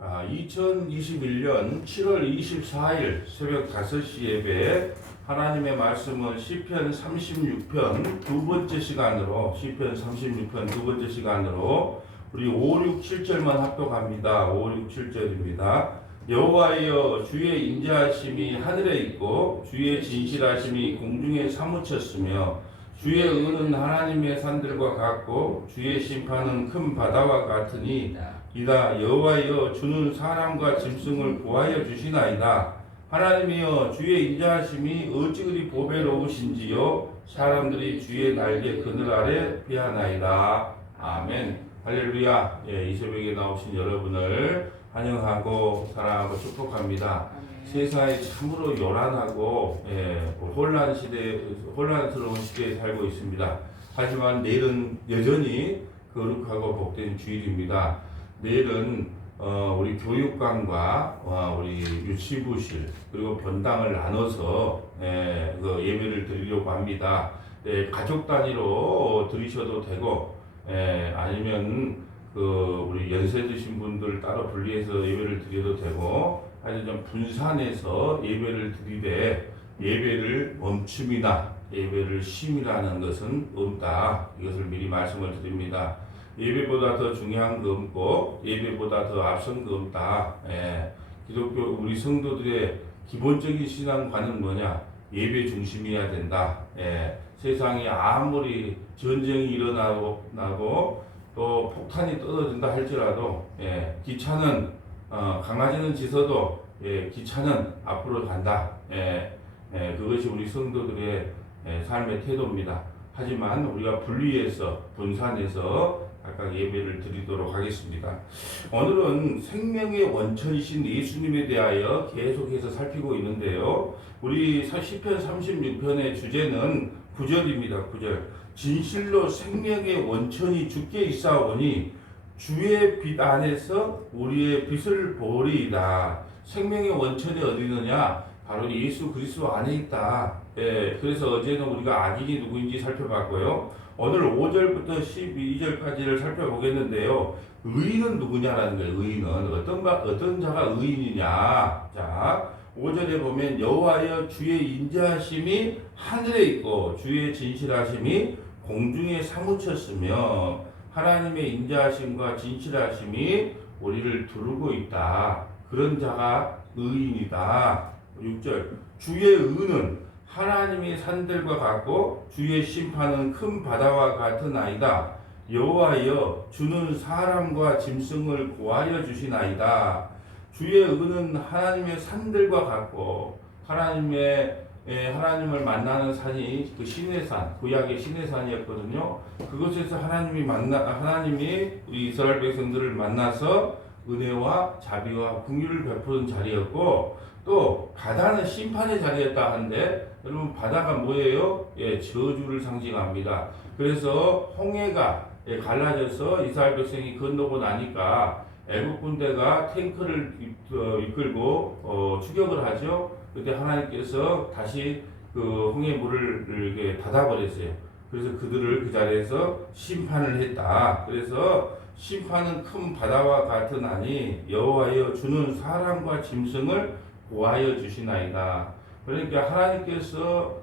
2021년 7월 24일 새벽 5시 예배에 하나님의 말씀을 시편 36편 두 번째 시간으로 우리 5, 6, 7절만 합독합니다. 5, 6, 7절입니다. 여호와여 주의 인자하심이 하늘에 있고 주의 진실하심이 공중에 사무쳤으며 주의 의는 하나님의 산들과 같고 주의 심판은 큰 바다와 같으니 이다 여호와여 주는 사람과 짐승을 구하여 주시나이다. 하나님이여 주의 인자하심이 어찌 그리 보배로우신지요 사람들이 주의 날개 그늘 아래 피하나이다. 아멘. 할렐루야. 이 새벽에 나오신 여러분을 환영하고 사랑하고 축복합니다. 세상이 참으로 요란하고 혼란스러운 시대에 살고 있습니다. 하지만 내일은 여전히 거룩하고 복된 주일입니다. 내일은 우리 교육관과 우리 유치부실 그리고 변당을 나눠서 예배를 드리려고 합니다. 가족 단위로 드리셔도 되고 아니면 우리 연세 드신 분들 따로 분리해서 예배를 드려도 되고 아니 좀 분산해서 예배를 드리되 예배를 멈춤이나 예배를 쉼이라는 것은 없다. 이것을 미리 말씀을 드립니다. 예배보다 더 중요한 거 없고 예배보다 더 앞선 거 없다. 기독교 우리 성도들의 기본적인 신앙관은 뭐냐? 예배 중심이어야 된다. 세상에 아무리 전쟁이 일어나고 또 폭탄이 떨어진다 할지라도 기차는 강아지는 짖어도 기차는 앞으로 간다. 그것이 우리 성도들의 삶의 태도입니다. 하지만 우리가 분리해서 분산해서 각각 예배를 드리도록 하겠습니다. 오늘은 생명의 원천이신 예수님에 대하여 계속해서 살피고 있는데요. 우리 시편 36편의 주제는 9절입니다. 9절. 진실로 생명의 원천이 주께 있사오니 주의 빛 안에서 우리의 빛을 보리이다. 생명의 원천이 어디 있느냐? 바로 예수 그리스도 안에 있다. 그래서 어제는 우리가 악인이 누구인지 살펴봤고요. 오늘 5절부터 12절까지를 살펴보겠는데요. 의인은 누구냐라는 거예요. 의인은 어떤 자가 의인이냐? 자, 5절에 보면 여호와여 주의 인자하심이 하늘에 있고 주의 진실하심이 공중에 사무쳤으며 하나님의 인자하심과 진실하심이 우리를 두르고 있다. 그런 자가 의인이다. 6절 주의 의는 하나님의 산들과 같고 주의 심판은 큰 바다와 같은 아이다. 여호와여 주는 사람과 짐승을 구하여 주시나이다. 주의 의는 하나님의 산들과 같고 하나님을 만나는 산이 그 시내산, 구약의 시내산이었거든요. 그곳에서 하나님이 우리 이스라엘 백성들을 만나서 은혜와 자비와 긍휼을 베푸는 자리였고, 또 바다는 심판의 자리였다 하는데, 여러분 바다가 뭐예요? 저주를 상징합니다. 그래서 홍해가 갈라져서 이스라엘 백성이 건너고 나니까 애국 군대가 탱크를 이끌고 추격을 하죠. 그때 하나님께서 다시 그 홍해 물을 이렇게 닫아버렸어요. 그래서 그들을 그 자리에서 심판을 했다. 그래서 심판은 큰 바다와 같은 아니 여호와여 주는 사람과 짐승을 구하여 주시나이다. 그러니까 하나님께서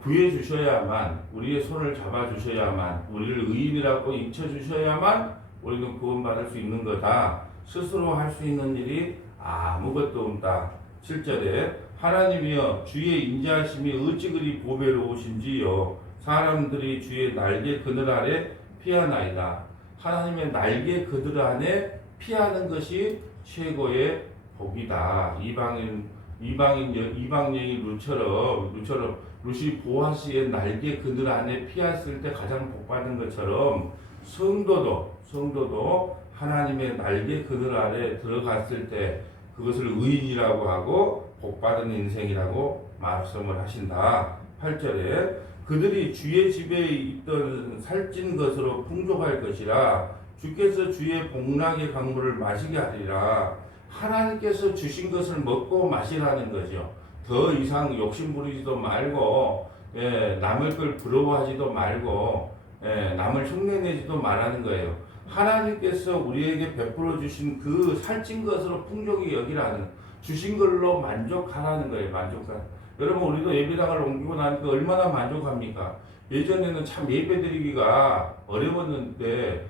구해 주셔야만, 우리의 손을 잡아 주셔야만, 우리를 의인이라고 인쳐 주셔야만 우리는 구원받을 수 있는 거다. 스스로 할 수 있는 일이 아무것도 없다. 7절에 하나님이여 주의 인자하심이 어찌 그리 보배로우신지요 사람들이 주의 날개 그늘 아래 피하나이다. 하나님의 날개 그늘 안에 피하는 것이 최고의 복이다. 이방인이 룻이 보아스의 날개 그늘 안에 피했을 때 가장 복받은 것처럼 성도도 하나님의 날개 그늘 아래 들어갔을 때 그것을 의인이라고 하고 복받은 인생이라고 말씀을 하신다. 8절에 그들이 주의 집에 있던 살찐 것으로 풍족할 것이라 주께서 주의 복락의 강물을 마시게 하리라. 하나님께서 주신 것을 먹고 마시라는 거죠. 더 이상 욕심 부리지도 말고 남의 걸 부러워하지도 말고 남을 흉내내지도 말라는 거예요. 하나님께서 우리에게 베풀어 주신 그 살찐 것으로 풍족히 여기라는 주신 걸로 만족하라는 거예요. 만족하는. 여러분 우리도 예배당을 옮기고 나니까 얼마나 만족합니까? 예전에는 참 예배드리기가 어려웠는데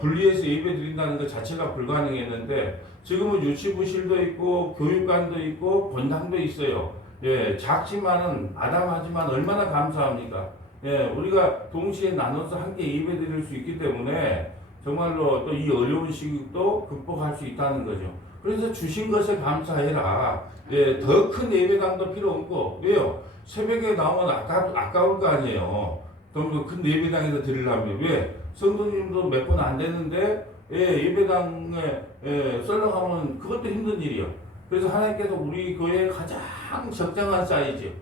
분리해서 예배드린다는 것 자체가 불가능했는데 지금은 유치부실도 있고 교육관도 있고 본당도 있어요. 예, 작지만은 아담하지만 얼마나 감사합니까? 예, 우리가 동시에 나눠서 함께 예배드릴 수 있기 때문에 정말로 또 이 어려운 시기도 극복할 수 있다는 거죠. 그래서 주신 것에 감사해라. 예, 더 큰 예배당도 필요 없고 왜요? 새벽에 나오면 아까울 거 아니에요. 좀 큰 예배당에서 드리려면 왜? 성도님도 몇 분 안 되는데 예배당에 썰렁하면 그것도 힘든 일이요. 그래서 하나님께서 우리 교회에 가장 적당한 사이즈,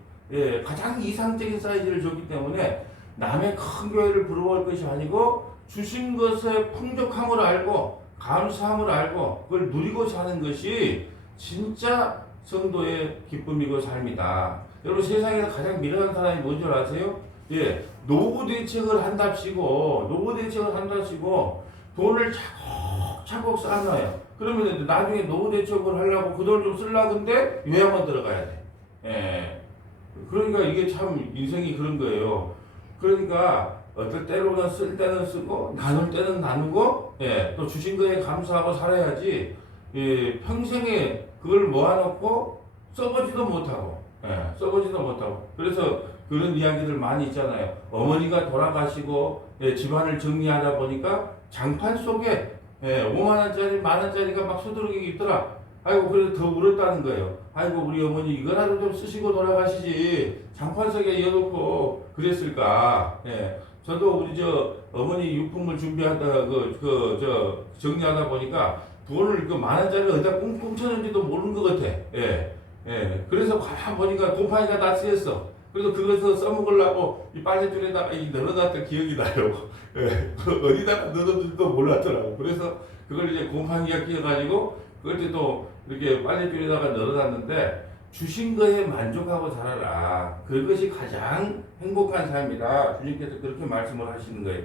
가장 이상적인 사이즈를 줬기 때문에 남의 큰 교회를 부러워할 것이 아니고 주신 것의 풍족함을 알고 감사함을 알고 그걸 누리고 사는 것이 진짜 성도의 기쁨이고 삶이다. 여러분 세상에서 가장 미련한 사람이 뭔 줄 아세요? 노후 대책을 한답시고 돈을 차곡차곡 쌓아놔요. 그러면 나중에 노후 대책을 하려고 그 돈 좀 쓰려고 근데 요양원 들어가야 돼. 그러니까 이게 참 인생이 그런 거예요. 그러니까 어떨 때로는 쓸 때는 쓰고 나눌 때는 나누고 또 주신 거에 감사하고 살아야지 평생에 그걸 모아놓고 써보지도 못하고 그래서 그런 이야기들 많이 있잖아요. 어머니가 돌아가시고 집안을 정리하다 보니까 장판 속에 5만원짜리 만원짜리가 막 수두룩이 있더라. 아이고 그래도 더 울었다는 거예요. 아이고 우리 어머니 이거라도 좀 쓰시고 돌아가시지 장판 속에 이어놓고 그랬을까. 저도 우리 어머니 유품을 준비하다가 정리하다 보니까 돈을 그 만원짜리 어디다 꽁쳐는지도 모르는 것 같아. 그래서 가만 보니까 곰팡이가 다 쓰였어. 그래서 그것을 써먹으려고 이 빨래줄에다가 넣어놨던 기억이 나요. 어디다가 넣어놓는지도 몰랐더라고. 그래서 그걸 이제 곰팡이가 끼어가지고 그걸 또 이렇게 빨래줄에다가 넣어놨는데 주신 거에 만족하고 살아라. 그것이 가장 행복한 삶이다. 주님께서 그렇게 말씀을 하시는 거예요.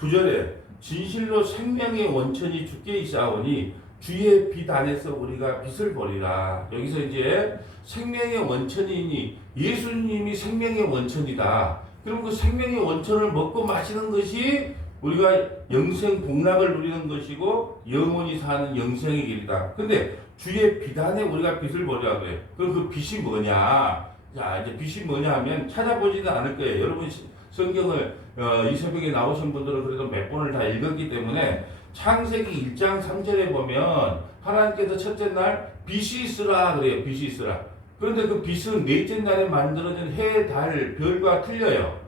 9절에 진실로 생명의 원천이 주께 있사오니 주의 빛 안에서 우리가 빛을 보리라. 여기서 이제 생명의 원천이니 예수님이 생명의 원천이다. 그럼 그 생명의 원천을 먹고 마시는 것이 우리가 영생 복락을 누리는 것이고 영원히 사는 영생의 길이다. 근데 주의 빛 안에 우리가 빛을 보리라 그래요. 그럼 그 빛이 뭐냐? 자, 이제 빛이 뭐냐 하면 찾아보지는 않을 거예요. 여러분 성경을 이 새벽에 나오신 분들은 그래도 몇 번을 다 읽었기 때문에 창세기 1장 3절에 보면 하나님께서 첫째 날 빛이 있으라 그래요. 빛이 있으라. 그런데 그 빛은 넷째 날에 만들어진 해, 달, 별과 틀려요.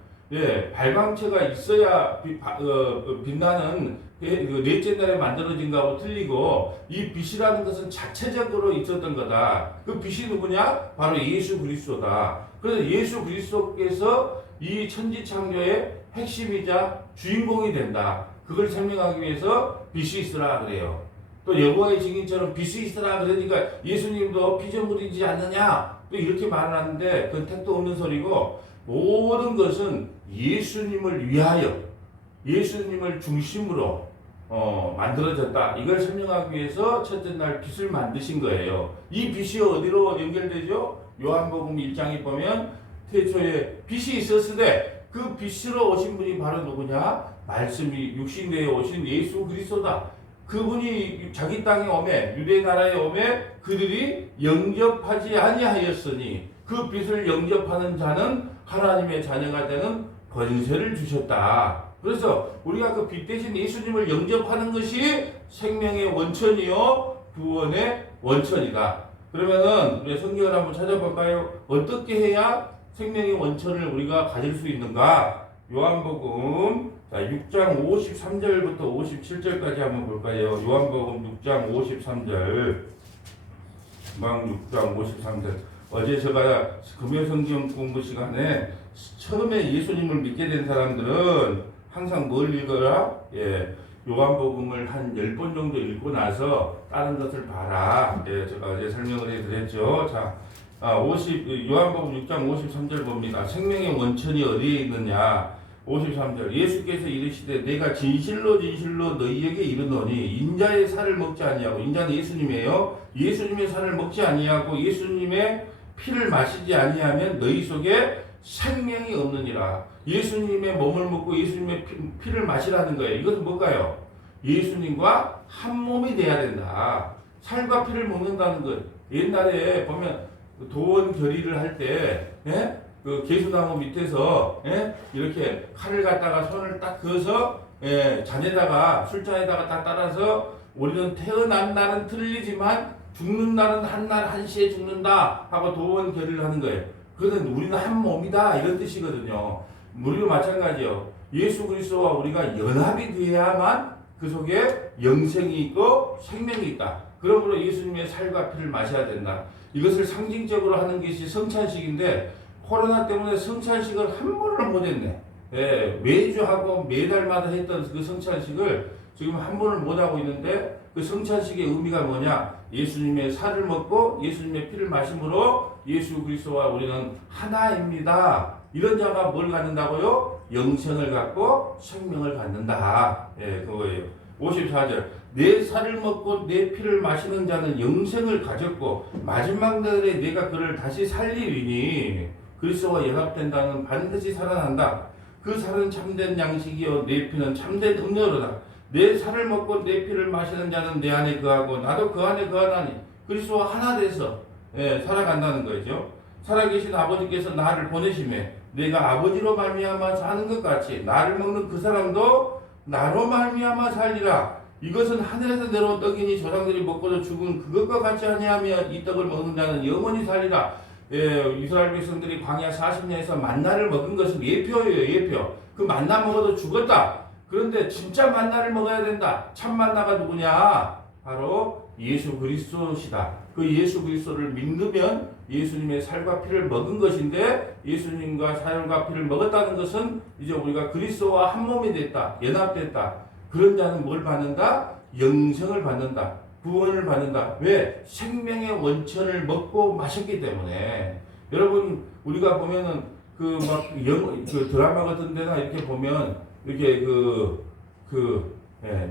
발광체가 있어야 빛나는 그 넷째 날에 만들어진 거하고 틀리고 이 빛이라는 것은 자체적으로 있었던 거다. 그 빛이 누구냐? 바로 예수 그리스도다. 그래서 예수 그리스도께서 이 천지창조의 핵심이자 주인공이 된다. 그걸 설명하기 위해서 빛이 있으라 그래요. 또 여호와의 증인처럼 빛이 있으라 그러니까 예수님도 피조물이지 않느냐 또 이렇게 말을 하는데 그건 택도 없는 소리고 모든 것은 예수님을 위하여 예수님을 중심으로 만들어졌다. 이걸 설명하기 위해서 첫째 날 빛을 만드신 거예요. 이 빛이 어디로 연결되죠? 요한복음 1장에 보면 태초에 빛이 있었으되 그 빛으로 오신 분이 바로 누구냐? 말씀이 육신되어 오신 예수 그리스도다. 그분이 자기 땅에 오매 유대 나라에 오매 그들이 영접하지 아니하였으니 그 빛을 영접하는 자는 하나님의 자녀가 되는 권세를 주셨다. 그래서 우리가 그 빛 대신 예수님을 영접하는 것이 생명의 원천이요 구원의 원천이다. 그러면은 우리 성경을 한번 찾아볼까요? 어떻게 해야 생명의 원천을 우리가 가질 수 있는가? 요한복음 6장 53절부터 57절까지 한번 볼까요? 요한복음 6장 53절. 6장 53절. 어제 제가 금요성경 공부 시간에 처음에 예수님을 믿게 된 사람들은 항상 뭘 읽어라? 요한복음을 한 10번 정도 읽고 나서 다른 것을 봐라. 제가 어제 설명을 해드렸죠. 자, 요한복음 6장 53절 봅니다. 생명의 원천이 어디에 있느냐? 53절 예수께서 이르시되 내가 진실로 진실로 너희에게 이르노니 인자의 살을 먹지 아니하고 인자는 예수님이에요. 예수님의 살을 먹지 아니하고 예수님의 피를 마시지 아니하면 너희 속에 생명이 없느니라. 예수님의 몸을 먹고 예수님의 피를 마시라는 거예요. 이것은 뭘까요? 예수님과 한 몸이 돼야 된다. 살과 피를 먹는다는 것. 옛날에 보면 도원 결의를 할 때, 예? 그 개수나무 밑에서, 예? 이렇게 칼을 갖다가 손을 딱 그어서, 예? 잔에다가, 술잔에다가 딱 따라서 우리는 태어난 날은 틀리지만 죽는 날은 한 날 한시에 죽는다 하고 도원 결의를 하는 거예요. 그거는 우리는 한 몸이다 이런 뜻이거든요. 우리도 마찬가지요. 예수 그리스도와 우리가 연합이 되어야만 그 속에 영생이 있고 생명이 있다. 그러므로 예수님의 살과 피를 마셔야 된다. 이것을 상징적으로 하는 것이 성찬식인데 코로나 때문에 성찬식을 한 번을 못했네. 예, 매주 하고 매달마다 했던 그 성찬식을 지금 한 번을 못하고 있는데 그 성찬식의 의미가 뭐냐? 예수님의 살을 먹고 예수님의 피를 마심으로 예수 그리스도와 우리는 하나입니다. 이런 자가 뭘 갖는다고요? 영생을 갖고 생명을 갖는다. 예, 그거예요. 54절 내 살을 먹고 내 피를 마시는 자는 영생을 가졌고 마지막 날에 내가 그를 다시 살리리니 그리스도와 연합된다는 반드시 살아난다. 그 살은 참된 양식이요 내 피는 참된 음료로다. 내 살을 먹고 내 피를 마시는 자는 내 안에 거하고 나도 그 안에 거하나니 그리스도와 하나 돼서 살아간다는 거죠. 살아계신 아버지께서 나를 보내심에 내가 아버지로 말미암아 사는 것 같이 나를 먹는 그 사람도 나로 말미암아 살리라. 이것은 하늘에서 내려온 떡이니 조상들이 먹고도 죽은 그것과 같이 아니하며 이 떡을 먹는 자는 영원히 살리라. 이스라엘 백성들이 광야 40년에서 만나를 먹은 것은 예표예요. 예표. 그 만나 먹어도 죽었다. 그런데 진짜 만나를 먹어야 된다. 참 만나가 누구냐? 바로 예수 그리스도시다. 그 예수 그리스도를 믿으면 예수님의 살과 피를 먹은 것인데 예수님과 살과 피를 먹었다는 것은 이제 우리가 그리스도와 한 몸이 됐다. 연합됐다. 그런 자는 뭘 받는다? 영생을 받는다. 구원을 받는다. 왜? 생명의 원천을 먹고 마셨기 때문에. 여러분 우리가 보면은 그 드라마 같은 데나 이렇게 보면 이렇게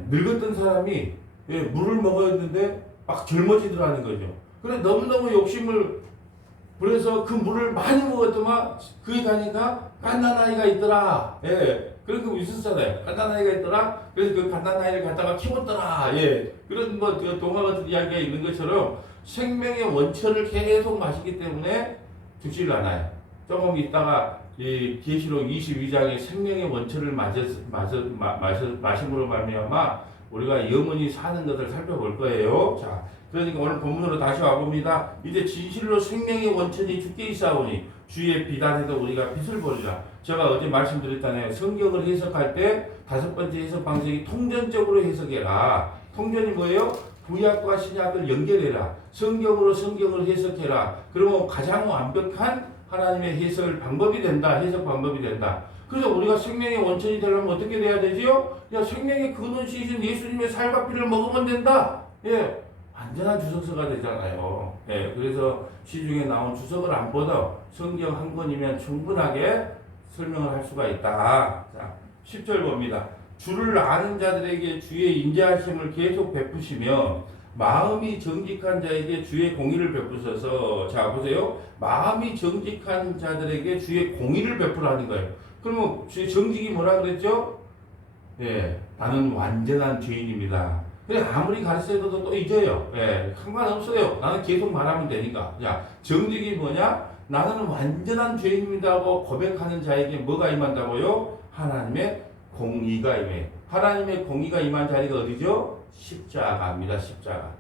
늙었던 사람이 물을 먹었는데 막 젊어지더라는 거죠. 그래 너무너무 욕심을 부려서 그 물을 많이 먹었더만 그게 가니까 갓난아이가 있더라. 그런 거 있었잖아요. 갓난아이가 있더라. 그래서 그 갓난아이를 갖다가 키웠더라. 그런 동화 같은 이야기가 있는 것처럼 생명의 원천을 계속 마시기 때문에 죽지를 않아요. 조금 있다가 이 계시록 22장의 생명의 원천을 마심으로 말미암아 우리가 영원히 사는 것을 살펴볼 거예요. 자, 그러니까 오늘 본문으로 다시 와봅니다. 이제 진실로 생명의 원천이 주께 있사오니 주의 비단에도 우리가 빛을 보리라. 제가 어제 말씀드렸잖아요. 성경을 해석할 때 5번째 해석 방식이 통전적으로 해석해라. 통전이 뭐예요? 구약과 신약을 연결해라. 성경으로 성경을 해석해라. 그러면 가장 완벽한 하나님의 해석 방법이 된다. 해석 방법이 된다. 그래서 우리가 생명의 원천이 되려면 어떻게 돼야 되지요? 생명의 근원이신 예수님의 살과 피를 먹으면 된다. 완전한 주석서가 되잖아요. 그래서 시중에 나온 주석을 안 보도 성경 한 권이면 충분하게 설명을 할 수가 있다. 자, 10절 봅니다. 주를 아는 자들에게 주의 인자하심을 계속 베푸시며 마음이 정직한 자에게 주의 공의를 베푸셔서. 자, 보세요. 마음이 정직한 자들에게 주의 공의를 베푸라는 거예요. 그러면 주의 정직이 뭐라 그랬죠? 나는 완전한 죄인입니다. 그래 아무리 가르쳐도 또 잊어요. 상관없어요. 나는 계속 말하면 되니까. 자, 정직이 뭐냐? 나는 완전한 죄인입니다 하고 고백하는 자에게 뭐가 임한다고요? 하나님의 공의가 임해. 하나님의 공의가 임한 자리가 어디죠? 십자가입니다. 십자가.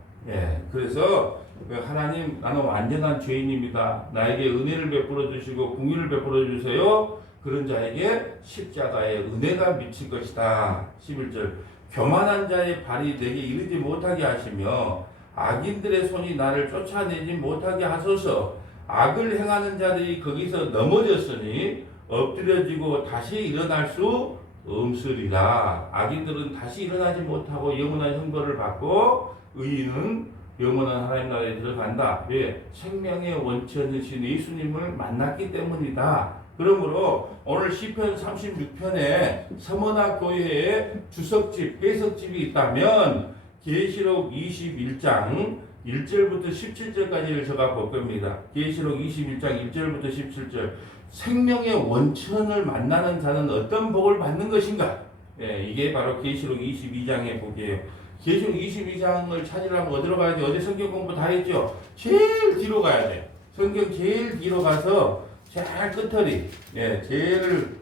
그래서 하나님 나는 완전한 죄인입니다. 나에게 은혜를 베풀어 주시고 공의를 베풀어 주세요. 그런 자에게 십자가의 은혜가 미칠 것이다. 11절 교만한 자의 발이 내게 이르지 못하게 하시며 악인들의 손이 나를 쫓아내지 못하게 하소서. 악을 행하는 자들이 거기서 넘어졌으니 엎드려지고 다시 일어날 수 없으리라. 악인들은 다시 일어나지 못하고 영원한 형벌을 받고 의인은 영원한 하나님 나라에 들어간다. 왜? 생명의 원천이신 예수님을 만났기 때문이다. 그러므로 오늘 시편 36편에 서머나 교회에 주석집, 해석집이 있다면 계시록 21장 1절부터 17절까지를 제가 볼 겁니다. 계시록 21장 1절부터 17절. 생명의 원천을 만나는 자는 어떤 복을 받는 것인가? 예, 이게 바로 계시록 22장의 복이에요. 계시록 22장을 찾으려면 어디로 가야 돼? 어제 성경 공부 다 했죠? 제일 뒤로 가야 돼. 성경 제일 뒤로 가서 제일 끝머리, 예, 제일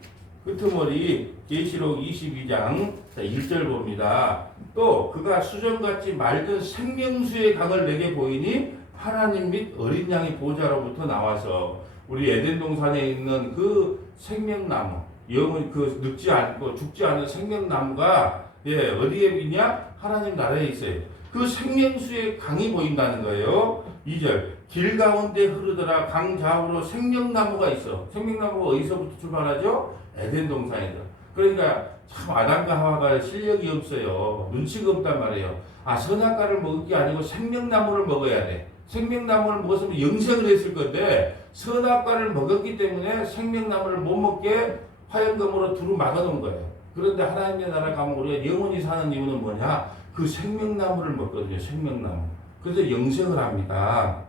끄트머리 계시록 22장 1절 봅니다. 또 그가 수정같이 맑은 생명수의 강을 내게 보이니 하나님 및 어린 양의 보좌로부터 나와서 우리 에덴 동산에 있는 그 생명나무, 영은 그 늙지 않고 죽지 않은 생명나무가 예, 어디에 있냐? 하나님 나라에 있어요. 그 생명수의 강이 보인다는 거예요. 2절 길 가운데 흐르더라. 강 좌우로 생명나무가 있어. 생명나무가 어디서부터 출발하죠? 에덴 동산에서. 그러니까 참 아담과 하와가 실력이 없어요. 눈치가 없단 말이에요. 아, 선악과를 먹을 게 아니고 생명나무를 먹어야 돼. 생명나무를 먹었으면 영생을 했을 건데 선악과를 먹었기 때문에 생명나무를 못 먹게 화염검으로 두루 막아놓은 거예요. 그런데 하나님의 나라 가면 우리가 영원히 사는 이유는 뭐냐? 그 생명나무를 먹거든요. 생명나무. 그래서 영생을 합니다.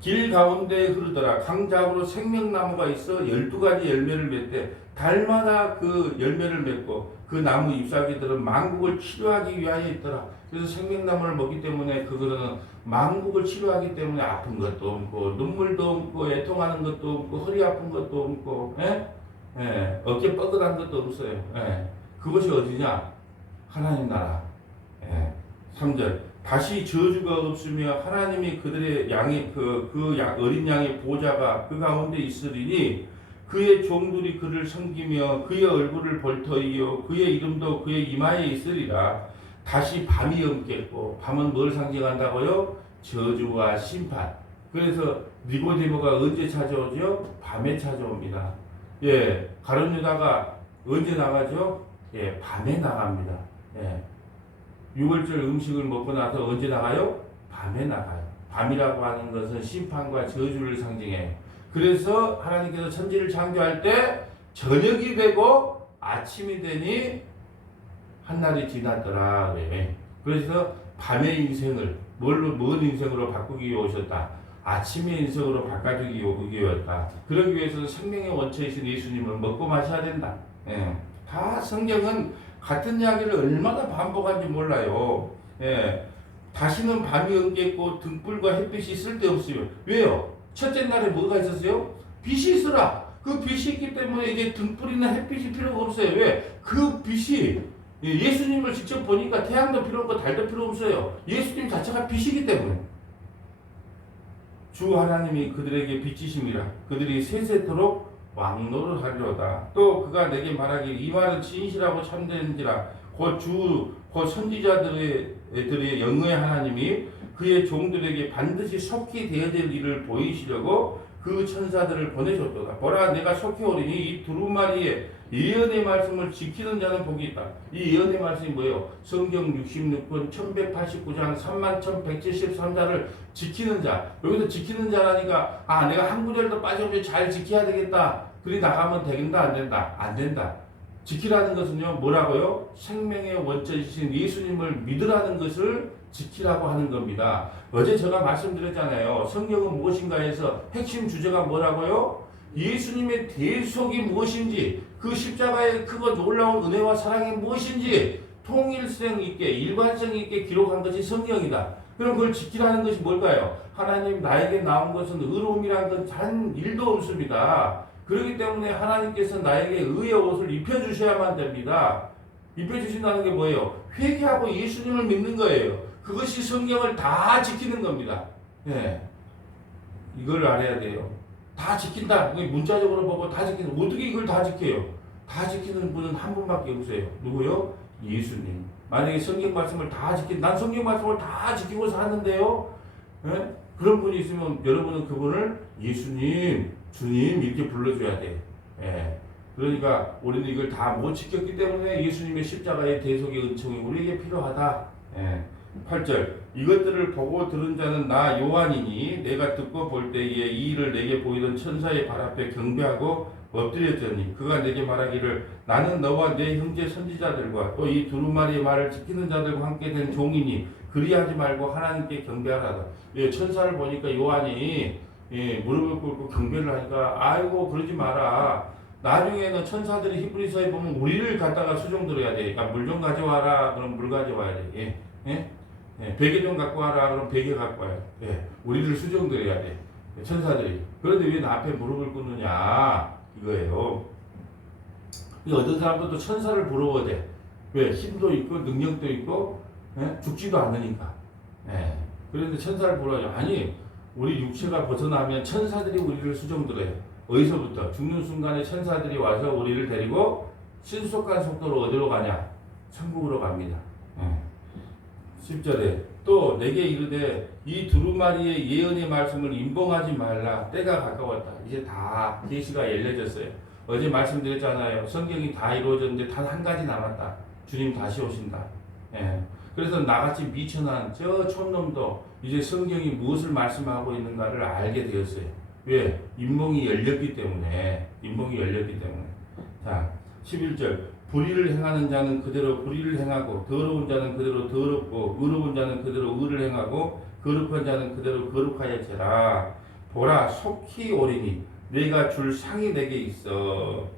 길 가운데 흐르더라. 강작으로 생명나무가 있어 12가지 열매를 맺되 달마다 그 열매를 맺고 그 나무 잎사귀들은 만국을 치료하기 위하여 있더라. 그래서 생명나무를 먹기 때문에 그거는 만국을 치료하기 때문에 아픈 것도 없고 눈물도 없고 애통하는 것도 없고 허리 아픈 것도 없고 어깨 뻐근한 것도 없어요. 그것이 어디냐? 하나님 나라. 3절 다시 저주가 없으며 하나님이 그들의 양의 어린 양의 보좌가 그 가운데 있으리니 그의 종들이 그를 섬기며 그의 얼굴을 볼 터이요 그의 이름도 그의 이마에 있으리라. 다시 밤이 없겠고 밤은 뭘 상징한다고요? 저주와 심판. 그래서 니고데모가 언제 찾아오죠? 밤에 찾아옵니다. 예, 가룟 유다가 언제 나가죠? 예, 밤에 나갑니다. 예. 6월절 음식을 먹고 나서 언제 나가요? 밤에 나가요. 밤이라고 하는 것은 심판과 저주를 상징해요. 그래서 하나님께서 천지를 창조할 때 저녁이 되고 아침이 되니 한날이 지났더라. 네. 그래서 밤의 인생을 뭔 인생으로 바꾸기 위해 오셨다. 아침의 인생으로 바꿔주기 위해 왔다. 그러기 위해서는 생명의 원천이신 예수님을 먹고 마셔야 된다. 예. 다 성경은 같은 이야기를 얼마나 반복한지 몰라요. 예. 다시는 밤이 없겠고 등불과 햇빛이 쓸데없어요. 왜요? 첫째 날에 뭐가 있었어요? 빛이 있어라. 그 빛이 있기 때문에 이제 등불이나 햇빛이 필요가 없어요. 왜? 그 빛이 예수님을 직접 보니까 태양도 필요 없고 달도 필요 없어요. 예수님 자체가 빛이기 때문에. 주 하나님이 그들에게 빛이심이라. 그들이 세세토록 왕노를 하리로다. 또 그가 내게 말하기를 이 말은 진실하고 참되는지라. 곧 선지자들의 영의 하나님이 그의 종들에게 반드시 속히 되어질 일을 보이시려고 그 천사들을 보내셨도다. 보라, 내가 속히 오리니 이 두루마리에 예언의 말씀을 지키는 자는 복이 있다. 이 예언의 말씀이 뭐예요? 성경 66권 1189장 31,173자를 지키는 자. 여기서 지키는 자라니까 내가 한 구절도 빠짐없이 잘 지켜야 되겠다. 그리 나가면 되겠다? 안 된다? 안 된다. 지키라는 것은요 뭐라고요? 생명의 원천이신 예수님을 믿으라는 것을 지키라고 하는 겁니다. 어제 제가 말씀드렸잖아요. 성경은 무엇인가 해서 핵심 주제가 뭐라고요? 예수님의 대속이 무엇인지, 그 십자가의 크고 놀라운 은혜와 사랑이 무엇인지 통일성 있게 일관성 있게 기록한 것이 성경이다. 그럼 그걸 지키라는 것이 뭘까요? 하나님 나에게 나온 것은 의로움이라는 건 단 일도 없습니다. 그렇기 때문에 하나님께서 나에게 의의 옷을 입혀주셔야만 됩니다. 입혀주신다는 게 뭐예요? 회개하고 예수님을 믿는 거예요. 그것이 성경을 다 지키는 겁니다. 예. 이걸 알아야 돼요. 다 지킨다. 문자적으로 보고 다 지키는. 어떻게 이걸 다 지켜요? 다 지키는 분은 한 분밖에 없어요. 누구요? 예수님. 만약에 성경 말씀을 다 난 성경 말씀을 다 지키고 사는데요. 예? 그런 분이 있으면 여러분은 그분을 예수님, 주님 이렇게 불러줘야 돼. 예. 그러니까 우리는 이걸 다 못 지켰기 때문에 예수님의 십자가의 대속의 은총이 우리에게 필요하다. 예. 8절 이것들을 보고 들은 자는 나 요한이니 내가 듣고 볼 때에 이 일을 내게 보이던 천사의 발 앞에 경배하고 엎드렸더니 그가 내게 말하기를 나는 너와 내 형제 선지자들과 또 이 두루마리의 말을 지키는 자들과 함께 된 종이니 그리하지 말고 하나님께 경배하라다. 예, 천사를 보니까 요한이 무릎을 꿇고 경배를 하니까 아이고 그러지 마라. 나중에는 천사들이 히브리서에 보면 우리를 갖다가 수종 들어야 돼. 그러니까 물 좀 가져와라. 그럼 물 가져와야 돼. 베개 좀 갖고 와라. 그럼 베개 갖고 와야 돼. 우리를 수종 들어야 돼. 천사들이. 그런데 왜 나 앞에 무릎을 꿇느냐 이거예요. 어떤 사람들도 천사를 부러워대. 왜? 힘도 있고 능력도 있고 죽지도 않으니까. 그런데 천사를 부러워요. 아니 우리 육체가 벗어나면 천사들이 우리를 수종 들어요. 어디서부터? 죽는 순간에 천사들이 와서 우리를 데리고 신속한 속도로 어디로 가냐? 천국으로 갑니다. 10절에 또 내게 이르되 이 두루마리의 예언의 말씀을 임봉하지 말라. 때가 가까웠다. 이제 다 계시가 열려졌어요. 어제 말씀드렸잖아요. 성경이 다 이루어졌는데 단 한 가지 남았다. 주님 다시 오신다. 그래서 나같이 미천한 저 촌놈도 이제 성경이 무엇을 말씀하고 있는가를 알게 되었어요. 왜? 인몽이 열렸기 때문에. 자, 11절. 불의를 행하는 자는 그대로 불의를 행하고 더러운 자는 그대로 더럽고 의로운 자는 그대로 의를 행하고 거룩한 자는 그대로 거룩하여지라. 보라 속히 오리니 내가 줄 상이 내게 있어.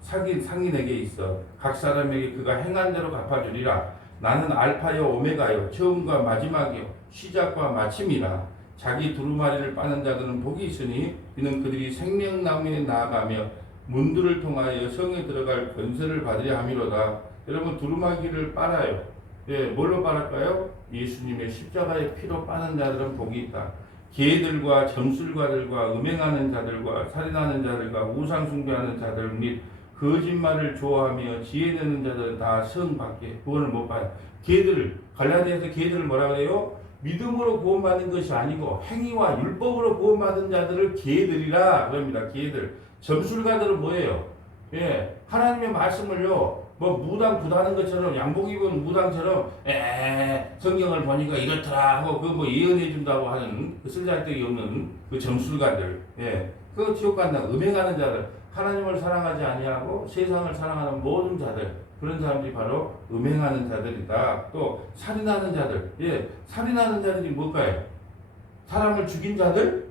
상이 내게 있어. 각 사람에게 그가 행한 대로 갚아주리라. 나는 알파요 오메가요 처음과 마지막이요 시작과 마침이라. 자기 두루마리를 빠는 자들은 복이 있으니 이는 그들이 생명나무에 나아가며 문들을 통하여 성에 들어갈 권세를 받으려 함이로다. 여러분 두루마기를 빨아요. 뭘로 빨을까요? 예수님의 십자가의 피로 빠는 자들은 복이 있다. 개들과 점술가들과 음행하는 자들과 살인하는 자들과 우상 숭배하는 자들 및 거짓말을 좋아하며 지혜내는 자들은 다 성 밖에 구원을 못 받아요. 개들 갈라디아서 개들을 뭐라 그래요? 믿음으로 구원받는 것이 아니고 행위와 율법으로 구원받은 자들을 개들이라 그럽니다. 개들. 점술가들은 뭐예요? 하나님의 말씀을요, 뭐 무당 부다는 것처럼 양복 입은 무당처럼 성경을 보니까 이렇더라 하고 그 뭐 예언해 준다고 하는 그 쓸데기 없는 그 점술가들, 그 지옥 간다. 음행하는 자들, 하나님을 사랑하지 아니하고 세상을 사랑하는 모든 자들, 그런 사람들이 바로 음행하는 자들이다. 또 살인하는 자들, 살인하는 자들이 뭘까요? 사람을 죽인 자들?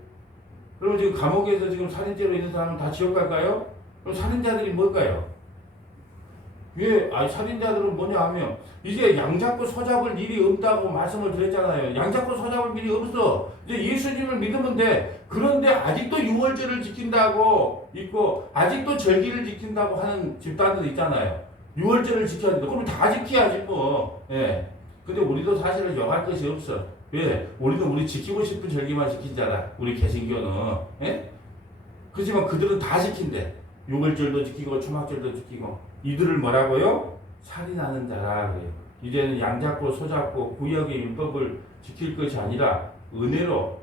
그럼 지금 감옥에서 지금 살인죄로 있는 사람은 다 지옥 갈까요? 그럼 살인자들이 뭘까요? 살인자들은 뭐냐 하면 이제 양잡고 소잡을 일이 없다고 말씀을 드렸잖아요. 양잡고 소잡을 일이 없어. 이제 예수님을 믿으면 돼. 그런데 아직도 유월절을 지킨다고 있고 아직도 절기를 지킨다고 하는 집단들 있잖아요. 유월절을 지켜야 된다. 그럼 다 지켜야지 뭐. 근데 우리도 사실은 여할 것이 없어. 왜? 우리는 우리 지키고 싶은 절기만 지킨잖아. 우리 개신교는. 그렇지만 그들은 다 지킨대. 유월절도 지키고 초막절도 지키고. 이들을 뭐라고요? 살인하는 자라 그래요. 이제는 양잡고 소잡고 구역의 율법을 지킬 것이 아니라 은혜로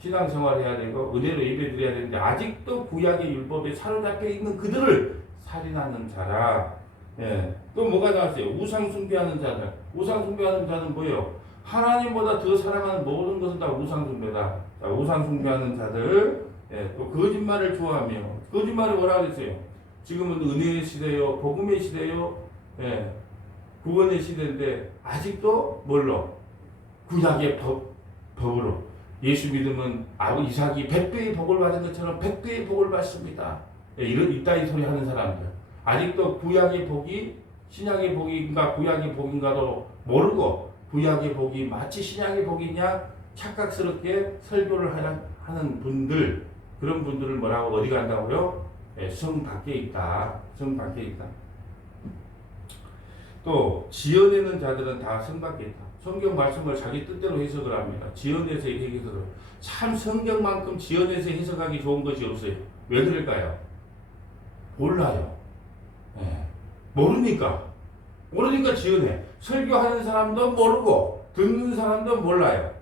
신앙생활 해야 되고 은혜로 예배드려야 되는데 아직도 구약의 율법에 사로잡혀 있는 그들을 살인하는 자라. 또 뭐가 나왔어요? 우상 숭배하는 자들. 우상 숭배하는 자는 뭐예요? 하나님보다 더 사랑하는 모든 것은 다 우상 숭배다. 자, 우상 숭배하는 자들. 또 거짓말을 좋아하며. 거짓말을 뭐라 그랬어요? 지금은 은혜의 시대요, 복음의 시대요, 구원의 시대인데 아직도 뭘로? 구약의 법으로. 예수 믿으면 이삭이 100배의 복을 받은 것처럼 100배의 복을 받습니다. 이런 이따위 소리 하는 사람들. 아직도 구약의 복이 신약의 복인가 구약의 복인가도 모르고 구약의 복이 마치 신약의 복이냐 착각스럽게 설교를 하는 분들, 그런 분들을 뭐라고 어디 간다고요? 성 밖에 있다. 성 밖에 있다. 또 지어내는 자들은 다 성 밖에 있다. 성경 말씀을 자기 뜻대로 해석을 합니다. 지어내서 해석을. 참 성경만큼 지어내서 해석하기 좋은 것이 없어요. 왜 그럴까요? 몰라요. 모르니까 지어내. 설교하는 사람도 모르고 듣는 사람도 몰라요.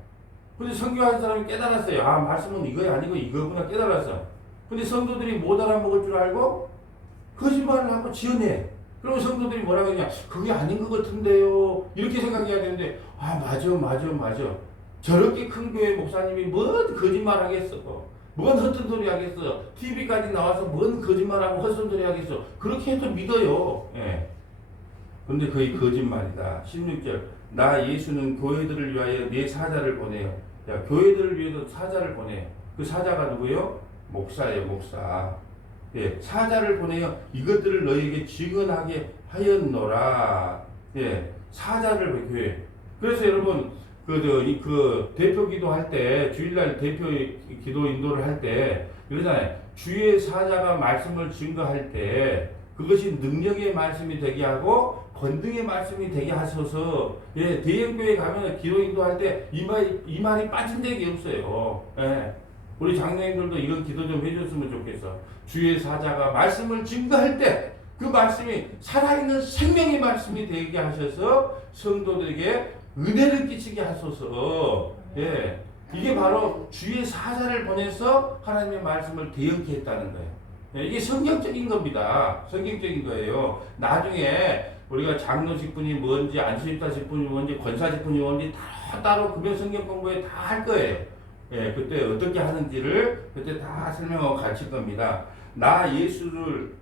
근데 설교하는 사람이 깨달았어요. 말씀은 이거 아니고 이거구나 깨달았어. 근데 성도들이 못 알아먹을 줄 알고 거짓말을 하고 지어내. 그러면 성도들이 뭐라고 하냐? 그게 아닌 것 같은데요. 이렇게 생각해야 되는데, 아, 맞아. 저렇게 큰 교회 목사님이 뭔 거짓말 하겠어. 뭔 헛된 소리 하겠어. TV까지 나와서 뭔 거짓말하고 헛된 소리 하겠어. 그렇게 해도 믿어요. 예. 근데 그게 거짓말이다. 16절. 나 예수는 교회들을 위하여 내 사자를 보내요. 야, 교회들을 위해서 사자를 보내. 그 사자가 누구예요? 목사예요, 목사. 예, 사자를 보내요. 이것들을 너에게 증언하게 하였노라. 예, 사자를 교회. 그래서 여러분, 그 대표 기도할 때, 주일날 대표 기도 인도를 할 때, 그러잖아요. 주의 사자가 말씀을 증거할 때, 그것이 능력의 말씀이 되게 하고, 권능의 말씀이 되게 하셔서, 예, 대형교회 가면 기도 인도할 때, 이 말이 빠진 적이 없어요. 예. 우리 장로님들도 이런 기도 좀 해줬으면 좋겠어. 주의 사자가 말씀을 증거할 때, 그 말씀이 살아있는 생명의 말씀이 되게 하셔서, 성도들에게 은혜를 끼치게 하소서. 예. 이게 바로 주의 사자를 보내서 하나님의 말씀을 대응케 했다는 거예요. 예. 이게 성경적인 겁니다. 성경적인 거예요. 나중에 우리가 장로 직분이 뭔지, 안수집사 직분이 뭔지, 권사 직분이 뭔지 따로 금요 성경 공부에 다 할 거예요. 예. 그때 어떻게 하는지를 그때 다 설명하고 가르칠 겁니다.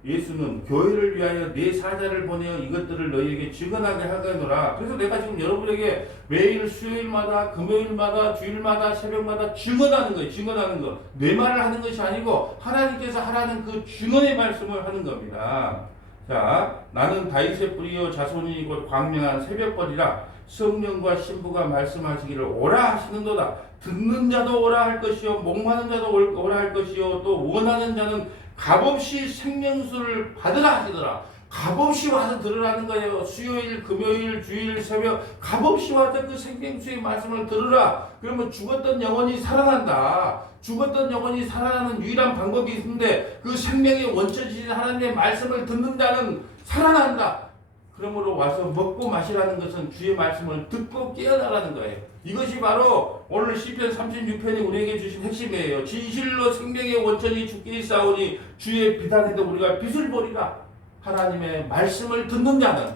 예수는 교회를 위하여 내 사자를 보내어 이것들을 너희에게 증언하게 하겠노라. 그래서 내가 지금 여러분에게 매일 수요일마다, 금요일마다, 주일마다, 새벽마다 증언하는 거예요. 증언하는 거. 내 말을 하는 것이 아니고 하나님께서 하라는 그 증언의 말씀을 하는 겁니다. 자, 나는 다윗의 뿌리요 자손이 곧 광명한 새벽벌이라 성령과 신부가 말씀하시기를 오라 하시는도다. 듣는 자도 오라 할 것이요 목마른 자도 오라 할 것이요 또 원하는 자는 값없이 생명수를 받으라 하시더라. 값없이 와서 들으라는 거예요. 수요일, 금요일, 주일, 새벽 값없이 와서 그 생명수의 말씀을 들으라. 그러면 죽었던 영혼이 살아난다. 죽었던 영혼이 살아나는 유일한 방법이 있는데 그 생명의 원천이신 하나님의 말씀을 듣는 자는 살아난다. 그러므로 와서 먹고 마시라는 것은 주의 말씀을 듣고 깨어나라는 거예요. 이것이 바로 오늘 시편 36편이 우리에게 주신 핵심이에요. 진실로 생명의 원천이 주께 있사오니 주의 비단에도 우리가 빛을 보리라. 하나님의 말씀을 듣는 자는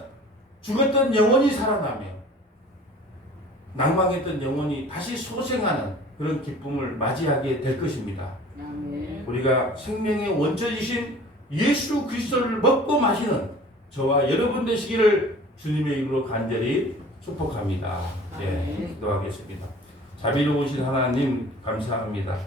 죽었던 영혼이 살아나며 낭망했던 영혼이 다시 소생하는 그런 기쁨을 맞이하게 될 것입니다. 우리가 생명의 원천이신 예수 그리스도를 먹고 마시는 저와 여러분 되시기를 주님의 이름으로 간절히 축복합니다. 예, 기도하겠습니다. 자비로우신 하나님 감사합니다.